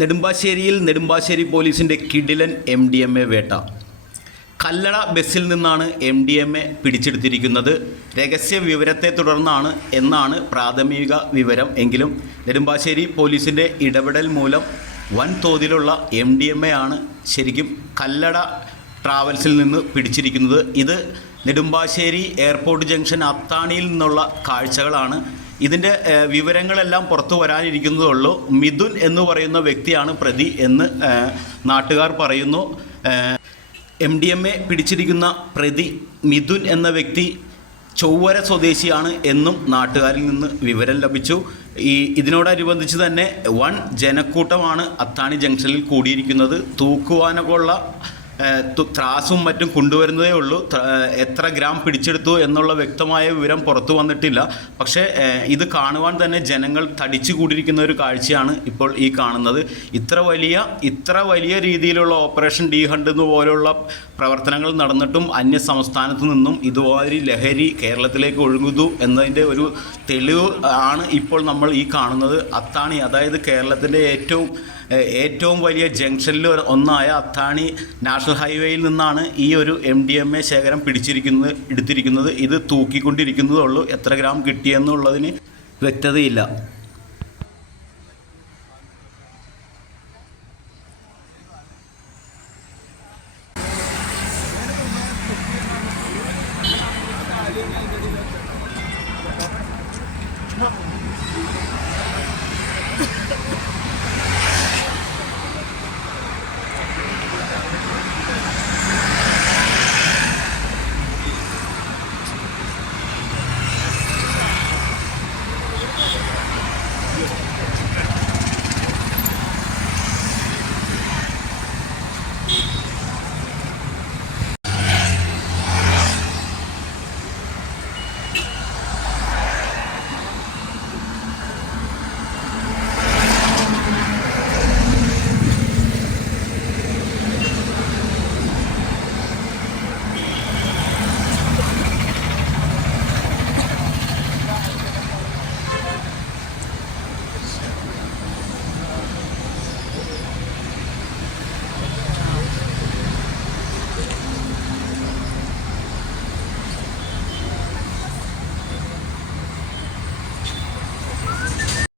നെടുമ്പാശ്ശേരിയിൽ നെടുമ്പാശ്ശേരി പോലീസിന്റെ കിടിലൻ എം ഡി എം എ വേട്ട. കല്ലട ബസ്സിൽ നിന്നാണ് എം ഡി എം എ പിടിച്ചെടുത്തിരിക്കുന്നത്. രഹസ്യ വിവരത്തെ തുടർന്നാണ് എന്നാണ് പ്രാഥമിക വിവരം എങ്കിലും നെടുമ്പാശ്ശേരി പോലീസിന്റെ ഇടപെടൽ മൂലം വൻതോതിലുള്ള എം ഡി എം എ ആണ് ശരിക്കും കല്ലട ട്രാവൽസിൽ നിന്ന് പിടിച്ചിരിക്കുന്നത്. ഇത് നെടുമ്പാശ്ശേരി എയർപോർട്ട് ജംഗ്ഷൻ അത്താണിയിൽ നിന്നുള്ള കാഴ്ചകളാണ്. ഇതിന്റെ വിവരങ്ങളെല്ലാം പുറത്തു വരാനിരിക്കുന്നതേ ഉള്ളൂ മിഥുൻ എന്ന് പറയുന്ന വ്യക്തിയാണ് പ്രതി എന്ന് നാട്ടുകാർ പറയുന്നു. എം ഡി എം എ പിടിച്ചിരിക്കുന്ന പ്രതി മിഥുൻ എന്ന വ്യക്തി ചൊവ്വര സ്വദേശിയാണ് എന്നും നാട്ടുകാരിൽ നിന്ന് വിവരം ലഭിച്ചു. ഈ ഇതിനോടനുബന്ധിച്ച് തന്നെ വൺ ജനക്കൂട്ടമാണ് അത്താണി ജംഗ്ഷനിൽ കൂടിയിരിക്കുന്നത്. തൂക്കുവാനൊക്കെയുള്ള ത്രാസും മറ്റും കൊണ്ടുവരുന്നതേ ഉള്ളൂ. എത്ര ഗ്രാം പിടിച്ചെടുത്തു എന്നുള്ള വ്യക്തമായ വിവരം പുറത്തു വന്നിട്ടില്ല. പക്ഷേ ഇത് കാണുവാൻ തന്നെ ജനങ്ങൾ തടിച്ചു കൂടിയിരിക്കുന്ന ഒരു കാഴ്ചയാണ് ഇപ്പോൾ ഈ കാണുന്നത്. ഇത്ര വലിയ ഇത്ര വലിയ രീതിയിലുള്ള ഓപ്പറേഷൻ ഡി ഹണ്ട് പോലുള്ള പ്രവർത്തനങ്ങൾ നടന്നിട്ടും അന്യ സംസ്ഥാനത്തു നിന്നും ഇതുപോലെ ലഹരി കേരളത്തിലേക്ക് ഒഴുകുന്നു എന്നതിന്റെ ഒരു തെളിവ് ആണ് ഇപ്പോൾ നമ്മൾ ഈ കാണുന്നത്. അത്താണി അതായത് കേരളത്തിന്റെ ഏറ്റവും ഏറ്റവും വലിയ ജംഗ്ഷനിൽ ഒന്നായ അത്താണി നാഷണൽ ഹൈവേയിൽ നിന്നാണ് ഈ ഒരു എം ഡി എം എ ശേഖരം പിടിച്ചിരിക്കുന്നത് എടുത്തിരിക്കുന്നത്. ഇത് തൂക്കിക്കൊണ്ടിരിക്കുന്നതേ ഉള്ളൂ എത്ര ഗ്രാം കിട്ടിയെന്നുള്ളതിന് വ്യക്തതയില്ല.